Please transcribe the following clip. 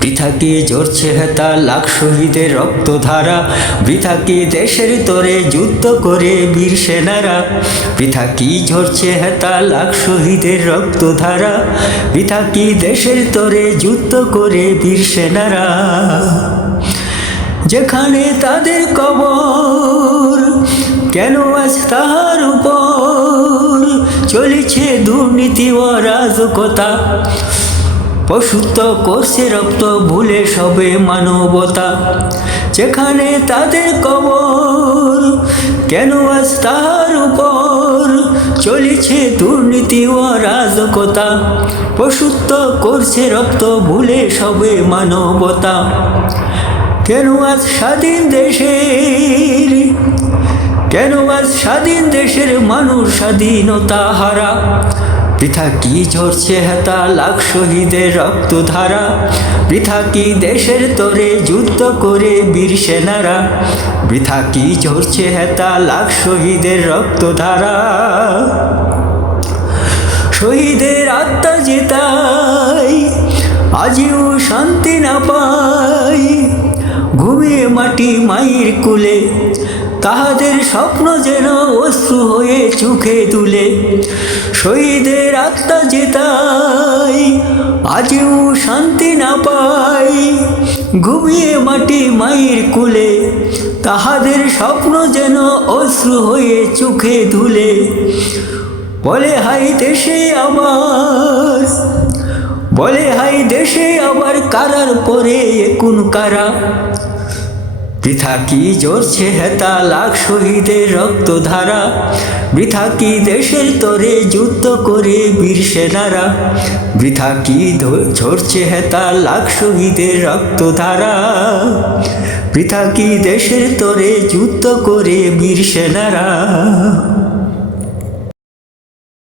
বৃথা কি ঝরছে হেতা লাখ শহীদের রক্তধারা, বৃথা কি দেশের তরে যুদ্ধ করে বীর সেনারা। বৃথা কি ঝরছে হেতা লাখ শহীদের রক্তধারা, বৃথা কি দেশের তরে যুদ্ধ করে বীর সেনারা। যেখানে তাদের কবর, কেন আজ তাহার উপর চলেছে দুর্নীতি ও অরাজকতা। পশুত্ব করছে রক্ত ভুলে সবে মানবতা। যেখানে তাদের কবর, কেন আজ তাহার উপর চলেছে দুর্নীতি ও অরাজকতা। পশুত্ব করছে রক্ত ভুলে সবে মানবতা। কেন আজ স্বাধীন দেশের, কেন আজ স্বাধীন দেশের মানুষ স্বাধীনতা হারা। বৃথা কি ঝরছে হেতা লাখ শহীদের রক্তধারা, বৃথা কি দেশের তরে যুদ্ধ করে বীর সেনারা। বৃথা কি ঝরছে হেতা লাখ শহীদের রক্তধারা। শহীদের আত্মা জেতাই আজিও শান্তি না পাই, ঘুমিয়ে মাটি মায়ের কুলে তাহাদের স্বপ্ন যেন অশ্রু হয়ে চোখে তুলে। শহীদের আত্মা জেতাই আজও শান্তি না পাই, ঘুমিয়ে মাটি মায়ের কুলে তাহাদের স্বপ্ন যেন অশ্রু হয়ে চোখে তুলে। বলে হাই দেশে আবার, বলে হাই দেশে আবার কারার পরে কোন কারা। বৃথা কি ঝরছে হেতা লাখ শহীদের রক্তধারা, বৃথা কি দেশের তরে যুদ্ধ করে বীর সেনারা। বৃথা কি ঝরছে হেতা লাখ শহীদের রক্তধারা, বৃথা কি দেশের তরে যুদ্ধ করে বীর সেনারা।